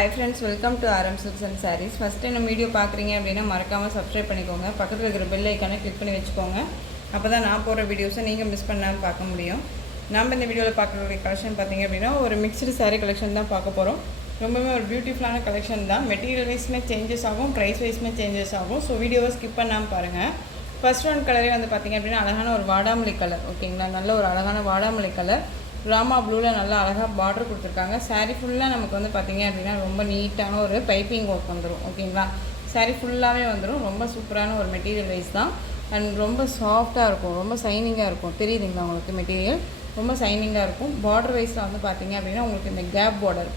Hi friends, welcome to RM Silks and Sarees. First time நம்ம video பார்க்குறீங்க அப்படின்னா மறக்காமல் சப்ஸ்கிரைப் பண்ணிக்கோங்க. பக்கத்தில் இருக்கிற பெல் ஐக்கானை கிளிக் பண்ணி வச்சுக்கோங்க. அப்போ தான் நான் போடுற வீடியோஸை நீங்கள் மிஸ் பண்ணாமல் பார்க்க முடியும். நம்ம இந்த வீடியோவில் பார்க்கக்கூடிய கலெக்ஷன் பார்த்தீங்க அப்படின்னா ஒரு மிக்ஸ்டு சாரீ கலெக்ஷன் தான் பார்க்க போகிறோம். ரொம்பவே ஒரு பியூட்டிஃபுல்லான கலெக்ஷன் தான். மெட்டீரியல் வைஸ்மே சேஞ்சஸ் ஆகும், ப்ரைஸ் வைஸ்மே சேஞ்சஸ் ஆகும். ஸோ வீடியோவை ஸ்கிப் பண்ணாமல் பாருங்கள். ஃபர்ஸ்ட் ஒன் கலரே வந்து பார்த்திங்க அப்படின்னா அழகான ஒரு வாடாமல்லி கலர். ஓகேங்களா, நல்ல ஒரு அழகான வாடாமல்லி கலர். ராமா ப்ளூவில் நல்லா அழகாக பார்டர் கொடுத்துருக்காங்க. சாரீ ஃபுல்லாக நமக்கு வந்து பார்த்திங்க அப்படின்னா ரொம்ப நீட்டான ஒரு பைப்பிங் ஒர்க் வந்துடும். ஓகேங்களா, சாரீ ஃபுல்லாகவே வந்துடும். ரொம்ப சூப்பரான ஒரு மெட்டீரியல் வைஸ் தான். அண்ட் ரொம்ப சாஃப்டாக இருக்கும், ரொம்ப சைனிங்காக இருக்கும். தெரியுதுங்களா உங்களுக்கு? மெட்டீரியல் ரொம்ப சைனிங்காக இருக்கும். பார்டர் வைஸில் வந்து பார்த்திங்க அப்படின்னா உங்களுக்கு இந்த கேப் பார்டர்,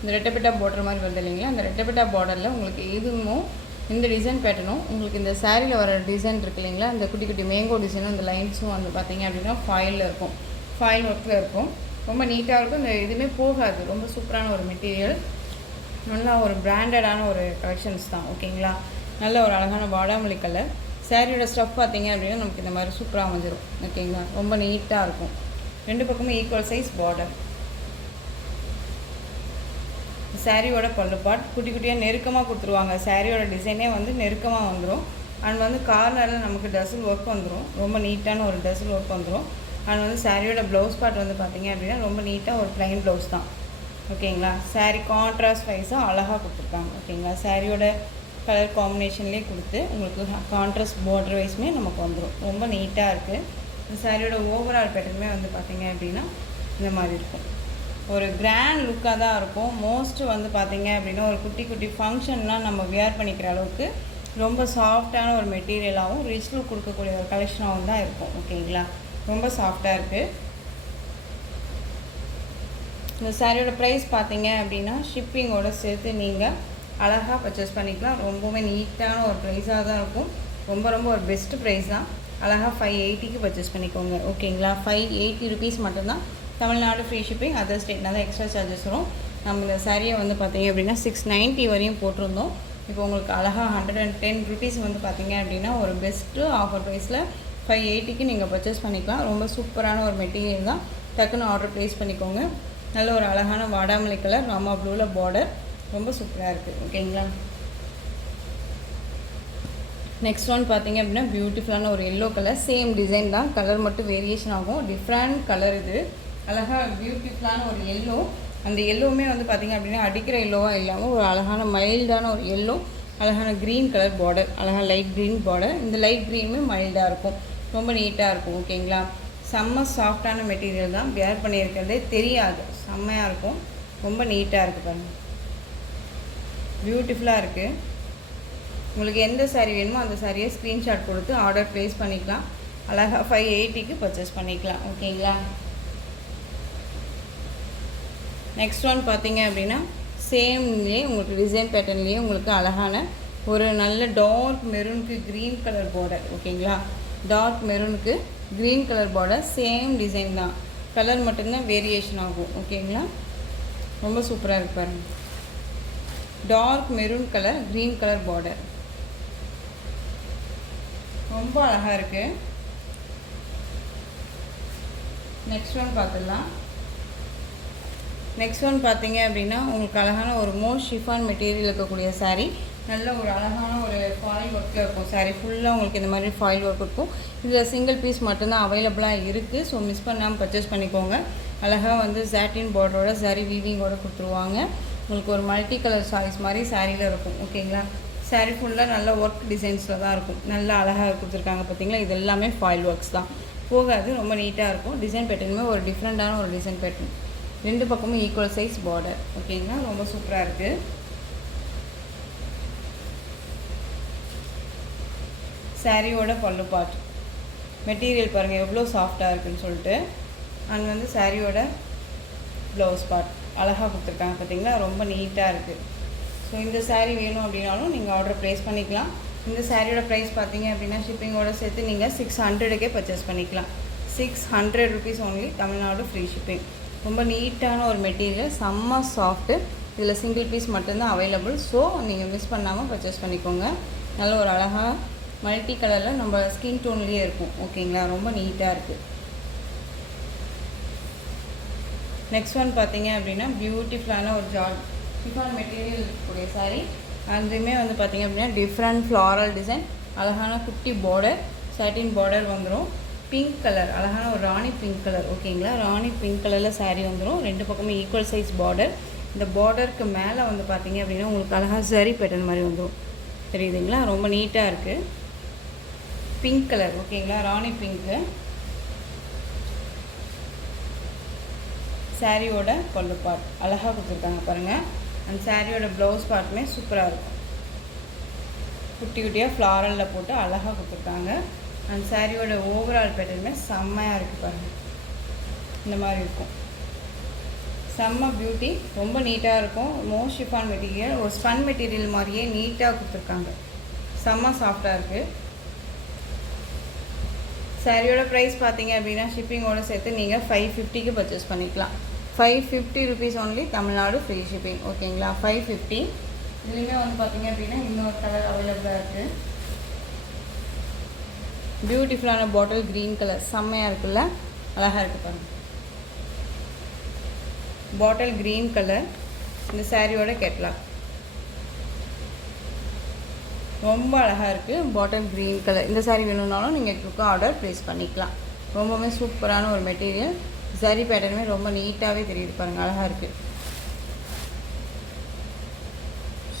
இந்த ரெட்டப்பெட்டா பார்டர் மாதிரி வருது இல்லைங்களா, அந்த ரெட்டப்பெட்டா பார்டரில் உங்களுக்கு எதுவும் இந்த டிசைன் பேட்டர்னும் உங்களுக்கு இந்த சாரியில் வர டிசைன் இருக்குது இல்லைங்களா, இந்த குட்டி குட்டி மேங்கோ டிசைனும் இந்த லைன்ஸும் வந்து பார்த்திங்க அப்படின்னா ஃபாயிலில் இருக்கும், ஃபாயில் ஒர்க்கில் இருக்கும். ரொம்ப நீட்டாக இருக்கும். இந்த எதுவுமே போகாது. ரொம்ப சூப்பரான ஒரு மெட்டீரியல், நல்லா ஒரு பிராண்டடான ஒரு கலெக்ஷன்ஸ் தான். ஓகேங்களா, நல்ல ஒரு அழகான வாடாமல்லி கலர். சாரியோட ஸ்டஃப் பார்த்திங்க அப்படின்னா நமக்கு இந்த மாதிரி சூப்பராக வந்துடும். ஓகேங்களா, ரொம்ப நீட்டாக இருக்கும். ரெண்டு பக்கமும் ஈக்குவல் சைஸ் பார்டர். சாரியோட பல்லு பார்ட் குட்டி குட்டியாக நெருக்கமாக கொடுத்துருவாங்க. சாரியோட டிசைனே வந்து நெருக்கமாக வந்துடும். அண்ட் வந்து கார்னரில் நமக்கு டசில் ஒர்க் வந்துடும். ரொம்ப நீட்டான ஒரு டசில் ஒர்க் வந்துடும். அண்ட் வந்து சாரியோட ப்ளவுஸ் பார்ட் வந்து பார்த்திங்க அப்படின்னா ரொம்ப நீட்டாக ஒரு ப்ளைன் ப்ளவுஸ் தான். ஓகேங்களா, சாரீ கான்ட்ராஸ்ட் வைஸாக அழகாக கொடுத்துருக்காங்க. ஓகேங்களா, சாரியோட கலர் காம்பினேஷன்லேயே கொடுத்து உங்களுக்கு கான்ட்ராஸ்ட் பார்டர் வைஸுமே நமக்கு வந்துடும். ரொம்ப நீட்டாக இருக்குது. இந்த சாரியோட ஓவரால் பேட்டர்னுமே வந்து பார்த்திங்க அப்படின்னா இந்த மாதிரி இருக்கும். ஒரு கிராண்ட் லுக்காக தான் இருக்கும். மோஸ்ட்டு வந்து பார்த்திங்க அப்படின்னா ஒரு குட்டி குட்டி ஃபங்க்ஷன்னால் நம்ம வியர் பண்ணிக்கிற அளவுக்கு ரொம்ப சாஃப்டான ஒரு மெட்டீரியலாகவும் ரிச் லுக் கொடுக்கக்கூடிய ஒரு கலெக்ஷனாகவும் தான் இருக்கும். ஓகேங்களா, ரொம்ப சாஃப்டாக இருக்குது. இந்த சாரியோட ப்ரைஸ் பார்த்தீங்க அப்படின்னா ஷிப்பிங்கோடு சேர்த்து நீங்கள் அழகாக பர்ச்சேஸ் பண்ணிக்கலாம். ரொம்பவே நீட்டான ஒரு ப்ரைஸாக தான் இருக்கும். ரொம்ப ரொம்ப ஒரு பெஸ்ட்டு ப்ரைஸ் தான். அழகாக 580க்கு பர்ச்சேஸ் பண்ணிக்கோங்க. ஓகேங்களா, 580 ருபீஸ் மட்டும்தான். தமிழ்நாடு ஃப்ரீ ஷிப்பிங், அதர் ஸ்டேட்னால எக்ஸ்ட்ரா சார்ஜஸ் வரும். நம்ம இந்த சாரியை வந்து பார்த்திங்க அப்படின்னா 690 வரையும் போட்டிருந்தோம். இப்போ உங்களுக்கு அழகாக 110 ருபீஸ் வந்து பார்த்திங்க அப்படின்னா ஒரு பெஸ்ட்டு ஆஃபர் ப்ரைஸில் 580க்கு நீங்கள் பர்ச்சேஸ் பண்ணிக்கலாம். ரொம்ப சூப்பரான ஒரு மெட்டீரியல் தான். டக்குன்னு ஆர்டர் ப்ளேஸ் பண்ணிக்கோங்க. நல்ல ஒரு அழகான வாடாமல்லி கலர், ராமா ப்ளூவில் பார்டர், ரொம்ப சூப்பராக இருக்குது. ஓகேங்களா, நெக்ஸ்ட் ஒன் பார்த்திங்க அப்படின்னா பியூட்டிஃபுல்லான ஒரு எல்லோ கலர். சேம் டிசைன் தான், கலர் மட்டும் வேரியேஷன் ஆகும். டிஃப்ரெண்ட் கலர் இது. அழகாக பியூட்டிஃபுல்லான ஒரு எல்லோ. அந்த எல்லோவுமே வந்து பார்த்திங்க அப்படின்னா அடிக்கிற எல்லோவாக இல்லாமல் ஒரு அழகான மைல்டான ஒரு எல்லோ. அழகான க்ரீன் கலர் பார்டர், அழகாக லைட் க்ரீன் பார்டர். இந்த லைட் க்ரீனுமே மைல்டாக இருக்கும், ரொம்ப நீட்டாக இருக்கும். ஓகேங்களா, செம்ம சாஃப்டான மெட்டீரியல் தான். வியர் பண்ணியிருக்கிறதே தெரியாது, செம்மையாக இருக்கும். ரொம்ப நீட்டாக இருக்குது பாருங்கள், பியூட்டிஃபுல்லாக இருக்குது. உங்களுக்கு எந்த சாரீ வேணுமோ அந்த சாரியை ஸ்க்ரீன்ஷாட் கொடுத்து ஆர்டர் ப்ளேஸ் பண்ணிக்கலாம். அழகாக 580க்கு பர்ச்சேஸ் பண்ணிக்கலாம். ஓகேங்களா, நெக்ஸ்ட் ஒன் பார்த்திங்க அப்படின்னா சேம்லேயே உங்களுக்கு டிசைன் பேட்டர்ன்லேயே உங்களுக்கு அழகான ஒரு நல்ல டார்க் மெரூனுக்கு க்ரீன் கலர் பார்டர். ஓகேங்களா, டார்க் மெரூனுக்கு green colour border. Same design தான், கலர் மட்டும்தான் வேரியேஷன் ஆகும். ஓகேங்களா, ரொம்ப சூப்பராக இருக்கு பாருங்கள். Dark maroon colour, green colour border, ரொம்ப அழகாக இருக்குது. நெக்ஸ்ட் ஒன் பார்த்துடலாம். நெக்ஸ்ட் ஒன் பார்த்திங்க அப்படின்னா உங்களுக்கு அழகான ஒரு மோஸ்ட் ஷிஃபான் மெட்டீரியல் இருக்கக்கூடிய சாரீ. நல்ல ஒரு அழகான ஒரு ஃபாயில் ஒர்க்கில் இருக்கும். சாரீ ஃபுல்லாக உங்களுக்கு இந்த மாதிரி ஃபாயில் ஒர்க் இருக்கும். இதில் சிங்கிள் பீஸ் மட்டும்தான் அவைலபிளாக இருக்குது. ஸோ மிஸ் பண்ணாமல் பர்ச்சேஸ் பண்ணிக்கோங்க. அழகாக வந்து சாட்டின் பார்டரோட சாரீ வீவிங்கோடு கொடுத்துருவாங்க. உங்களுக்கு ஒரு மல்டி கலர் சாரீஸ் மாதிரி சாரியில் இருக்கும். ஓகேங்களா, சாரீ ஃபுல்லாக நல்ல ஒர்க் டிசைன்ஸில் தான் இருக்கும். நல்லா அழகாக கொடுத்துருக்காங்க பார்த்தீங்களா. இது எல்லாமே ஃபாயில் ஒர்க்ஸ் தான், போகாது. ரொம்ப நீட்டாக இருக்கும். டிசைன் பேட்டர்னுமே ஒரு டிஃப்ரெண்ட்டான ஒரு டிசைன் பேட்டர்ன். ரெண்டு பக்கமும் ஈக்குவல் சைஸ் பார்டர். ஓகேங்களா, ரொம்ப சூப்பராக இருக்குது. சாரியோட பல்லு பார்ட் மெட்டீரியல் பாருங்கள் எவ்வளோ சாஃப்டாக இருக்குதுன்னு சொல்லிட்டு. அண்ட் வந்து சாரியோட ப்ளவுஸ் பார்ட் அழகாக கொடுத்துருக்காங்க பார்த்தீங்களா, ரொம்ப நீட்டாக இருக்குது. ஸோ இந்த சாரீ வேணும் அப்படின்னாலும் நீங்கள் ஆர்டர் ப்ளேஸ் பண்ணிக்கலாம். இந்த சாரியோட ப்ரைஸ் பார்த்தீங்க அப்படின்னா ஷிப்பிங்கோடு சேர்த்து நீங்கள் 600க்கே பர்ச்சேஸ் பண்ணிக்கலாம். 600 rupees only, Tamil Nadu free shipping. ரொம்ப நீட்டான ஒரு மெட்டீரியல், செம்ம சாஃப்ட்டு. இதில் சிங்கிள் பீஸ் மட்டும்தான் அவைலபிள். ஸோ நீங்கள் மிஸ் பண்ணாமல் பர்ச்சேஸ் பண்ணிக்கோங்க. நல்ல ஒரு அழகாக மல்டி கலரில் நம்ம ஸ்கின் டோன்லேயே இருக்கும். ஓகேங்களா, ரொம்ப நீட்டாக இருக்குது. நெக்ஸ்ட் ஒன் பார்த்திங்க அப்படின்னா பியூட்டிஃபுல்லான ஒரு ஷிஃபான் மெட்டீரியல் இருக்கக்கூடிய சாரீ. அதுவுமே வந்து பார்த்திங்க அப்படின்னா டிஃப்ரெண்ட் ஃப்ளாரல் டிசைன், அழகான குட்டி பார்டர், சாட்டின் பார்டர் வந்துடும். பிங்க் கலர், அழகான ஒரு ராணி பிங்க் கலர். ஓகேங்களா, ராணி பிங்க் கலரில் சாரீ வந்துடும். ரெண்டு பக்கமே ஈக்குவல் சைஸ் பார்டர். இந்த பார்டருக்கு மேலே வந்து பார்த்திங்க அப்படின்னா உங்களுக்கு அழகாக சரி பேட்டர்ன் மாதிரி வந்துடும். தெரியுதுங்களா, ரொம்ப நீட்டாக இருக்குது. Pink colour. ஓகேங்களா, ராணி பிங்க்கு. சாரியோட பல்லு பார்ட் அழகாக கொடுத்துருக்காங்க பாருங்கள். அந்த சாரியோட ப்ளவுஸ் பார்ட்டுமே சூப்பராக இருக்கும். குட்டி குட்டியாக ஃப்ளாரலில் போட்டு அழகாக கொடுத்துருக்காங்க. அந்த சாரியோட ஓவரால் பேட்டர்னுமே செம்மையாக இருக்குது பாருங்கள். இந்த மாதிரி இருக்கும், செம்ம பியூட்டி, ரொம்ப நீட்டாக இருக்கும். மோஸ்ட் ஷிஃபான் மெட்டீரியல், ஒரு ஸ்பன் மெட்டீரியல் மாதிரியே நீட்டாக கொடுத்துருக்காங்க. செம்ம சாஃப்டாக இருக்குது. சாரியோட ப்ரைஸ் பார்த்தீங்க அப்படின்னா ஷிப்பிங்கோடு சேர்த்து நீங்கள் 550க்கு பர்ச்சேஸ் பண்ணிக்கலாம். 550 rupees only, Tamil Nadu free shipping. ஓகேங்களா, 550. இதுலேயுமே வந்து பார்த்திங்க அப்படின்னா இன்னொரு கலர் அவைலபிளாக இருக்குது. பியூட்டிஃபுல்லான பாட்டில் க்ரீன் கலர், செம்மையாக இருக்குல்ல, அழகாக இருக்குது பாருங்கள். பாட்டில் க்ரீன் கலர் இந்த சாரியோட கேட்லாக் ரொம்ப அழகாக இருக்குது. பாட்டில் க்ரீன் கலர் இந்த சாரீ வேணும்னாலும் நீங்கள் குயிக்காக ஆர்டர் ப்ளேஸ் பண்ணிக்கலாம். ரொம்பவுமே சூப்பரான ஒரு மெட்டீரியல். சாரீ பேட்டர்னுமே ரொம்ப நீட்டாகவே தெரியுது பாருங்கள், அழகாக இருக்குது.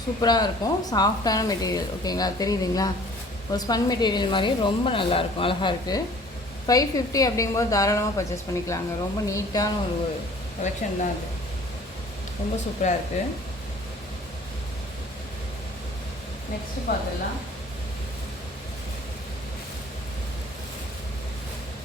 சூப்பராக இருக்கும், சாஃப்டான மெட்டீரியல். ஓகேங்களா, தெரியுதுங்களா, ஒரு ஸ்பன் மெட்டீரியல் மாதிரியே ரொம்ப நல்லாயிருக்கும், அழகாக இருக்குது. 550 அப்படிங்கும்போது தாராளமாக பர்ச்சேஸ் பண்ணிக்கலாங்க. ரொம்ப நீட்டான ஒரு கலெக்ஷன் தான் அது, ரொம்ப சூப்பராக இருக்குது. நெக்ஸ்ட்டு பார்த்துடலாம்.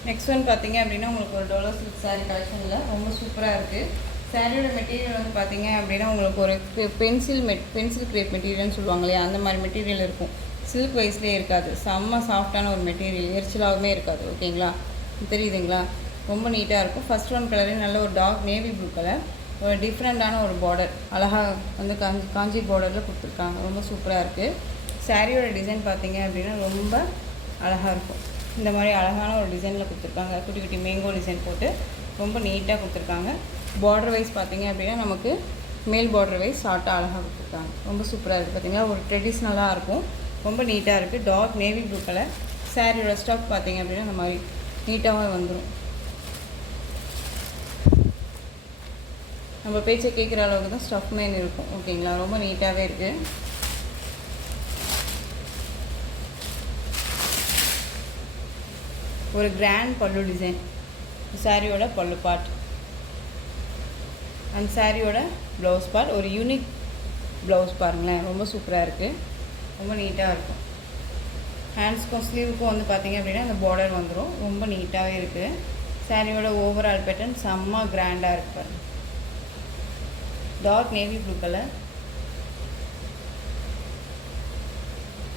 நெக்ஸ்ட் ஒன் பார்த்தீங்க அப்படின்னா உங்களுக்கு ஒரு டோலோ சில்க் சாரீ கலெக்ஷனில் ரொம்ப சூப்பராக இருக்குது. சாரியோட மெட்டீரியல் வந்து பார்த்தீங்க அப்படின்னா உங்களுக்கு ஒரு பென்சில் கிரேப் மெட்டீரியல்னு சொல்லுவாங்க இல்லையா, அந்த மாதிரி மெட்டீரியல் இருக்கும். சில்க் வைஸ்லேயே இருக்காது, செம்ம சாஃப்டான ஒரு மெட்டீரியல், எரிச்சலாகவுமே இருக்காது. ஓகேங்களா, தெரியுதுங்களா, ரொம்ப நீட்டாக இருக்கும். ஃபஸ்ட் ஒன் கலரே நல்ல ஒரு டார்க் நேவி ப்ளூ கலர், ஒரு டிஃப்ரெண்ட்டான ஒரு பார்டர், அழகாக வந்து காஞ்சி பார்டரில் கொடுத்துருக்காங்க. ரொம்ப சூப்பராக இருக்குது. சாரியோட டிசைன் பார்த்தீங்க அப்படின்னா ரொம்ப அழகாக இருக்கும். இந்த மாதிரி அழகான ஒரு டிசைனில் கொடுத்துருக்காங்க. குட்டி குட்டி மேங்கோ டிசைன் போட்டு ரொம்ப நீட்டாக கொடுத்துருக்காங்க. பார்டர் வைஸ் பார்த்தீங்க அப்படின்னா நமக்கு மேல் பார்டர் வைஸ் ஷார்ட்டாக அழகாக கொடுத்துருக்காங்க. ரொம்ப சூப்பராக இருக்குது. பார்த்தீங்கன்னா ஒரு ட்ரெடிஷ்னலாக இருக்கும், ரொம்ப நீட்டாக இருக்குது. Dark navy blue colour. சாரியோட ஸ்டஃப் பார்த்தீங்க அப்படின்னா இந்த மாதிரி நீட்டாகவே வந்துடும். நம்ம பேச்சை கேட்குற அளவுக்கு தான் ஸ்டஃப் மேன் இருக்கும். ஓகேங்களா, ரொம்ப நீட்டாகவே இருக்குது. ஒரு கிராண்ட் பல்லு டிசைன், சாரியோட பல்லு பார்ட், அந்த சாரியோட ப்ளவுஸ் பார்ட், ஒரு யூனிக் ப்ளவுஸ் பாருங்களேன், ரொம்ப சூப்பராக இருக்குது, ரொம்ப நீட்டாக இருக்கும். ஹேண்ட்ஸ்க்கும் ஸ்லீவுக்கும் வந்து பார்த்திங்க அப்படின்னா அந்த பார்டர் வந்துடும், ரொம்ப நீட்டாகவே இருக்குது. சாரியோட ஓவரால் பேட்டர்ன் செம்ம கிராண்டாக இருக்குது பாருங்கள். Dark navy blue colour.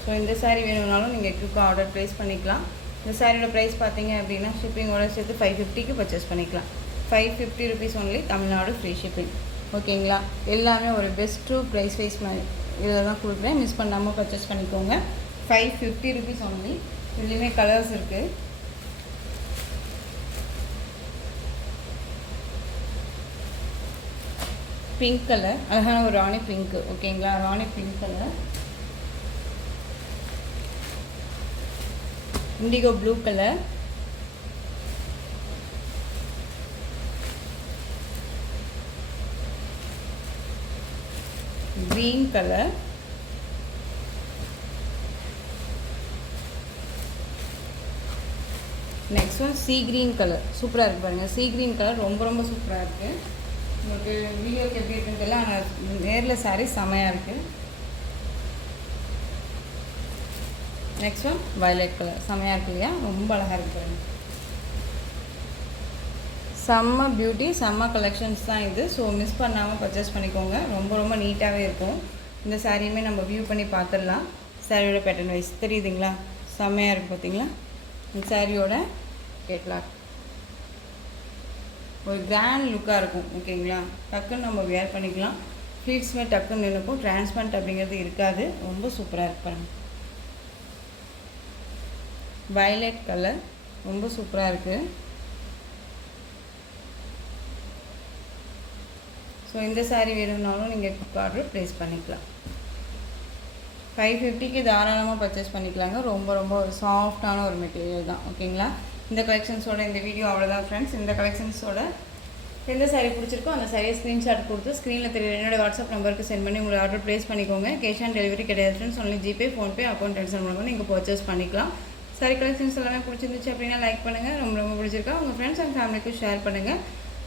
So இந்த சாரீ வேணும்னாலும் நீங்கள் குயிக்காக ஆர்டர் ப்ளேஸ் பண்ணிக்கலாம். இந்த சாரியோட ப்ரைஸ் பார்த்தீங்க அப்படின்னா ஷிப்பிங்கோட சேர்த்து 550க்கு பர்ச்சேஸ் பண்ணிக்கலாம். 550 rupees only, Tamil Nadu free shipping. ஓகேங்களா, எல்லாமே ஒரு பெஸ்ட்டு ப்ரைஸ் வைஸ் இதில் தான் கொடுக்குறேன், மிஸ் பண்ணாமல் பர்ச்சேஸ் பண்ணிக்கோங்க. 550 ருபீஸ் ஒன்லி. இதுலேயுமே கலர்ஸ் இருக்குது. பிங்க் கலர், அழகான ஒரு ராணி பிங்க்கு. ஓகேங்களா, rani pink colour. Indigo blue colour, green colour, next one sea green colour. சூப்பராக இருக்குது பாருங்கள், சீ க்ரீன் கலர் ரொம்ப ரொம்ப சூப்பராக இருக்குது. உங்களுக்கு வீடியோக்கு எப்படி இருக்குன்னு தெரியல, ஆனால் நேரில் சாரீ செமையாக இருக்குது. நெக்ஸ்ட் ஒன் வயலட் கலர், செமையாக இருக்கு இல்லையா, ரொம்ப அழகாக இருக்குது. செம்ம பியூட்டி, செம்ம கலெக்ஷன்ஸ் தான் இது. ஸோ மிஸ் பண்ணாமல் பர்ச்சேஸ் பண்ணிக்கோங்க, ரொம்ப ரொம்ப நீட்டாகவே இருக்கும். இந்த சாரியுமே நம்ம வியூ பண்ணி பார்த்துடலாம். சாரியோட பேட்டர்ன் வைஸ் தெரியுதுங்களா, செம்மையாக இருக்குது பார்த்தீங்களா. இந்த சாரியோட கேட்லாக் ஒரு கிராண்ட் லுக்காக இருக்கும். ஓகேங்களா, டக்குன்னு நம்ம வேர் பண்ணிக்கலாம். ஃப்ளீட்ஸுமே டக்குன்னு நினைப்போம், டிரான்ஸ்பரண்ட் அப்படிங்கிறது இருக்காது. ரொம்ப சூப்பராக இருக்கு பாருங்கள். வயலட் கலர் ரொம்ப சூப்பராக இருக்குது. ஸோ ஸோ இந்த saree வேணும்னாலும் நீங்கள் குக் ஆர்டர் ப்ளேஸ் பண்ணிக்கலாம். 550க்கு தாராளமாக பர்ச்சேஸ் பண்ணிக்கலாங்க. ரொம்ப ரொம்ப ஒரு சாஃப்டான ஒரு மெட்டீரியல் தான். ஓகேங்களா? இந்த கலெக்ஷன்ஸோட இந்த வீடியோ அவ்வளோதான் ஃப்ரெண்ட்ஸ். இந்த கலெக்ஷன்ஸோட எந்த saree பிடிச்சிருக்கோ அந்த சாரியை ஸ்க்ரீன்ஷாட் கொடுத்து ஸ்க்ரீனில் தெரியல என்னோட வாட்ஸ்அப் நம்பருக்கு சென்ட் பண்ணி உங்களை ஆர்டர் ப்ளேஸ் பண்ணிக்கோங்க. கேஷ் ஆன் டெலிவரி கிடையாது friends. Only GPay, PhonePe, account transfer பண்ணும்போது நீங்கள் பர்ச்சேஸ் பண்ணிக்கலாம். சாரி கலெக்ஷன்ஸ் எல்லாமே பிடிச்சிருந்துச்சு அப்படின்னா லைக் பண்ணுங்கள். ரொம்ப ரொம்ப பிடிச்சிருக்கா உங்கள் ஃப்ரெண்ட்ஸ் அண்ட் ஃபேமிலிக்கும் ஷேர் பண்ணுங்கள்.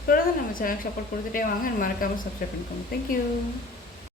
தொடர்ந்து நம்ம சேனல் சப்போர்ட் கொடுத்துட்டே வாங்க. மறக்காமல் சப்ஸ்கிரைப் பண்ணிக்கோங்க. தேங்க்யூ.